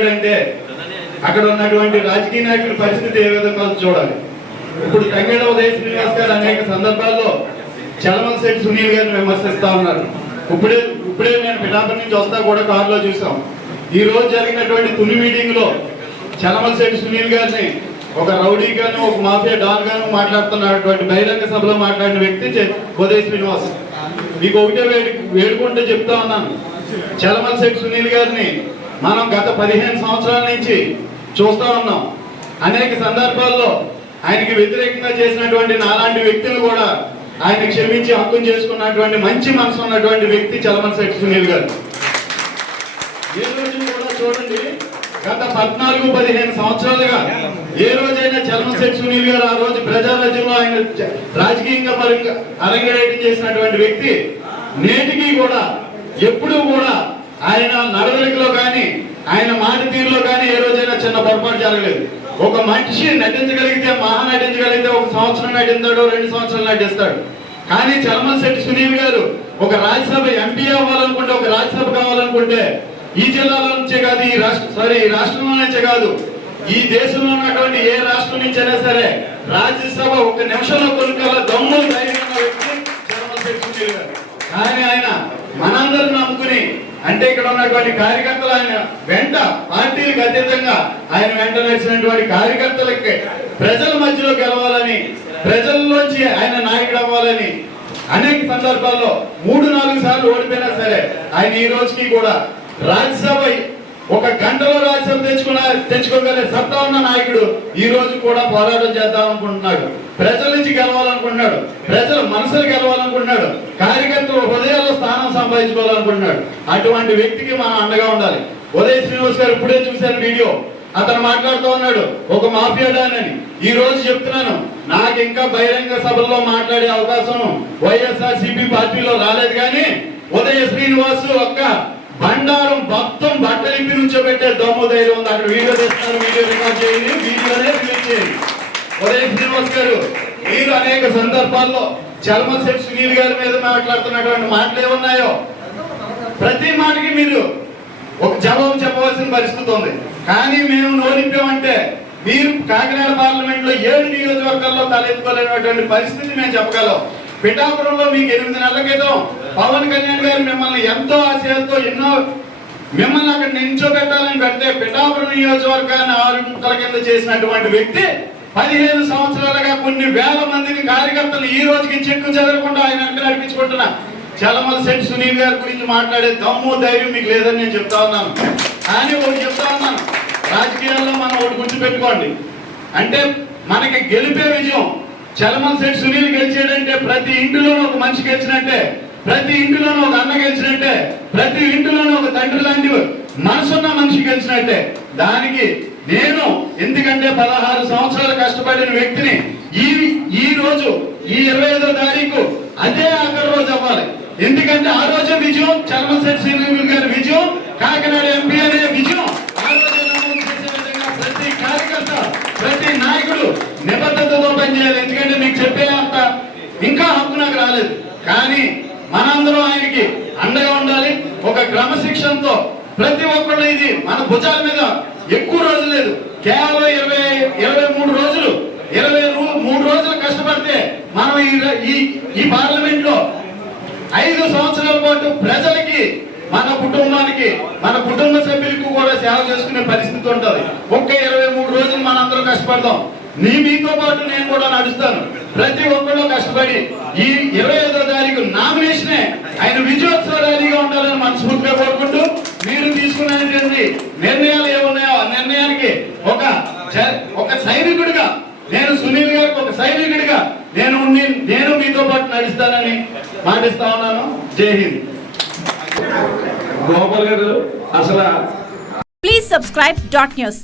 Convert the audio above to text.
హడావిడంటే అక్కడ ఉన్నటువంటి రాజకీయ నాయకుల పరిస్థితి ఏ విధంగా చూడాలి. ఇప్పుడు తంగేడ ఉదయ శ్రీనివాస్ గారు అనేక సందర్భాల్లో చలమన్ శెట్టి సునీల్ గారిని విమర్శిస్తా ఉన్నారు. ఇప్పుడే ఇప్పుడే నేను పిఠాపురం నుంచి వస్తా కూడా కారులో చూసాం ఈ రోజు జరిగినటువంటి తుని మీటింగ్లో చలమల్ శెట్టి సునీల్ గారిని ఒక రౌడీ గాను ఒక మాఫియా డాన్ గాను మాట్లాడుతున్నటువంటి బహిరంగ సభలో మాట్లాడిన వ్యక్తి ఉదయ శ్రీనివాస్. మీకు ఒకటే వేడు వేడుకుంటే చెప్తా ఉన్నాను. చలమల్ శెట్టి సునీల్ గారిని మనం గత పదిహేను సంవత్సరాల నుంచి చూస్తా ఉన్నాం. అనేక సందర్భాల్లో ఆయనకి వ్యతిరేకంగా చేసినటువంటి నాలాంటి వ్యక్తులు కూడా ఆయన క్షమించి హక్కును చేసుకున్నటువంటి మంచి మనసు ఉన్నటువంటి వ్యక్తి చలమన్ శెట్టి సునీల్ గారు. ఏ రోజు కూడా చూడండి గత పద్నాలుగు పదిహేను సంవత్సరాలుగా ఏ రోజైనా చలమశెట్టి సునీల్ గారు ఆ రోజు ప్రజారాజ్యంలో ఆయన రాజకీయంగా పరంగా అరంగేటం చేసినటువంటి వ్యక్తి నేటికి కూడా ఎప్పుడూ కూడా ఆయన నడవడికలో కానీ ఆయన మాట తీరులో కానీ ఏ రోజైనా చిన్న పొరపాటు జరగలేదు. ఒక మనిషి నటించగలిగితే మహా నటించగలిగితే ఒక సంవత్సరం నటిస్తాడు రెండు సంవత్సరాలు నటిస్తాడు. కానీ చలమల్ శెట్టి సునీల్ గారు ఒక రాజ్యసభ ఎంపీ అవ్వాలనుకుంటే ఒక రాజ్యసభ కావాలనుకుంటే ఈ జిల్లాలో నుంచే కాదు ఈ రాష్ట్ర సారీ ఈ రాష్ట్రంలో నుంచే కాదు ఈ దేశంలో ఉన్నటువంటి ఏ రాష్ట్రం నుంచి అయినా సరే రాజ్యసభ ఒక నిమిషంలో కొనుక్కోవాల దమ్ము ధైర్యం ఉన్న వ్యక్తి చలమల్ శెట్టి సునీల్ గారు కానీ ఆయన మనందరం నమ్ముకుని అంటే ఇక్కడ ఉన్నటువంటి కార్యకర్తలు ఆయన వెంట పార్టీలకు అతీతంగా ఆయన వెంట నడిచినటువంటి కార్యకర్తలకి ప్రజల మధ్యలో గెలవాలని ప్రజల్లోంచి ఆయన నాయకుడు అవ్వాలని అనేక సందర్భాల్లో మూడు నాలుగు సార్లు ఓడిపోయినా సరే ఆయన ఈ రోజుకి కూడా రాజ్యసభ ఒక గంటలో రాజ్యసభ తెచ్చుకున్న తెచ్చుకోగలిగే సత్తా ఉన్న నాయకుడు ఈ రోజు కూడా పోరాటం చేద్దాం అనుకుంటున్నాడు. ప్రజల నుంచి గెలవాలనుకుంటున్నాడు. ప్రజల మనసులు గెలవాలనుకుంటున్నాడు. కార్యకర్తలు హృదయాల్లో స్థానం సంపాదించుకోవాలనుకుంటున్నాడు. అటువంటి వ్యక్తికి మనం అండగా ఉండాలి. ఉదయ్ శ్రీనివాస్ గారు ఇప్పుడే చూశారు వీడియో. అతను మాట్లాడుతూ ఉన్నాడు ఒక మాఫియా డాన్ అని. ఈ రోజు చెప్తున్నాను నాకు ఇంకా బహిరంగ సభల్లో మాట్లాడే అవకాశం వైఎస్ఆర్ సిపి పార్టీలో రాలేదు కానీ ఉదయ శ్రీనివాస్ ఒక్క బండారం మొత్తం నుంచో పెట్టే దమ్ము ధైర్యం ఉంది. అక్కడ వీడియో తెస్తున్నారు వీడియో రికార్డ్ చేయండి వీడియోనే రిలీజ్ చేయండి. ఉదయ శ్రీనివాస్ గారు మీరు అనేక సందర్భాల్లో చల్మల్ సునీల్ గారి మీద మాట్లాడుతున్నటువంటి మాటలు ఏమున్నాయో? ప్రతి మాటకి మీరు ఒక జవాబు చెప్పవలసిన పరిస్థితి ఉంది. కానీ మేము నోలింపామంటే మీరు కాకినాడ పార్లమెంట్లో ఏడు నియోజకవర్గాల్లో తలెత్తుకోలేనటువంటి పరిస్థితి మేము చెప్పగలం. పిఠాపురంలో మీకు ఎనిమిది నెలల క్రితం పవన్ కళ్యాణ్ గారు మిమ్మల్ని ఎంతో ఆశయంతో ఎన్నో మిమ్మల్ని అక్కడ నించోబెట్టాలని పెడితే పిఠాపురం నియోజకవర్గాన్ని ఆరు ముక్కల కింద చేసినటువంటి వ్యక్తి పదిహేను సంవత్సరాలుగా కొన్ని వేల మందిని కార్యకర్తలు ఈ రోజుకి చెక్కు చెదరకుండా ఆయన వెనక నడిపించుకుంటున్నా చలమల శెట్టి సునీల్ గారి గురించి మాట్లాడే దమ్ము ధైర్యం మీకు లేదని నేను చెప్తా ఉన్నాను. కానీ ఒకటి చెప్తా ఉన్నాను. రాజకీయాల్లో మనం ఒకటి గుర్తుపెట్టుకోండి. అంటే మనకి గెలిపే విజయం చలమల శెట్టి సునీల్ గెలిచాడంటే ప్రతి ఇంటిలోనూ ఒక మనిషి గెలిచినట్టే. ప్రతి ఇంటిలోనూ ఒక అన్న గెలిచినట్టే ప్రతి ఇంటిలోనూ ఒక తండ్రి లాంటి మనసున్న మనిషి గెలిచినట్టే. దానికి నేను ఎందుకంటే పదహారు సంవత్సరాలు కష్టపడిన వ్యక్తిని ఈ ఈ రోజు ఈ ఇరవై ఐదో తారీఖు అదే ఆఖరి రోజు అవ్వాలి. ఎందుకంటే ఆ రోజే విజయం చర్మశెట్టి శ్రీనివాస్ గారి విజయం కాకినాడ ఎంపీ అనే విజయం. విధంగా ప్రతి కార్యకర్త ప్రతి నాయకుడు నిబద్ధతతో పనిచేయాలి. ఎందుకంటే మీకు చెప్పే అంత ఇంకా హక్కు నాకు రాలేదు. కానీ మనందరం ఆయనకి అండగా ఉండాలి. ఒక క్రమశిక్షణతో ప్రతి ఒక్కళ్ళు ఇది మన భుజాల మీద ఎక్కువ రోజులు లేదు. కేవలం ఇరవై ఇరవై మూడు రోజులు ఇరవై మూడు రోజులు కష్టపడితే మనం ఈ ఈ ఈ పార్లమెంట్లో ఐదు సంవత్సరాల పాటు ప్రజలకి మన కుటుంబానికి మన కుటుంబ సభ్యులకు కూడా సేవ చేసుకునే పరిస్థితి ఉంటుంది. ఒక్క ఇరవై మూడు రోజులు మనందరం కష్టపడదాం. నీ మీతో పాటు నేను కూడా నడుస్తాను. ప్రతి ఒక్కళ్ళు కష్టపడి ఈ ఇరవై ఐదో తారీఖు నామినేషనే ఆయన విజయోత్సవ ర్యాలీగా ఉండాలని మనస్ఫూర్తిగా కోరుకుంటూ మీరు తీసుకున్నటువంటి నిర్ణయాలు ఏమున్నాయో ఆ నిర్ణయానికి ఒక ఒక సైనికుడిగా నేను సునీల్ గారికి ఒక సైనికుడిగా నేను నేను మీతో పాటు నడుస్తానని మాటిస్తా ఉన్నాను జై హింద్ గోపాల్ గారు అసలు Please subscribe dot news.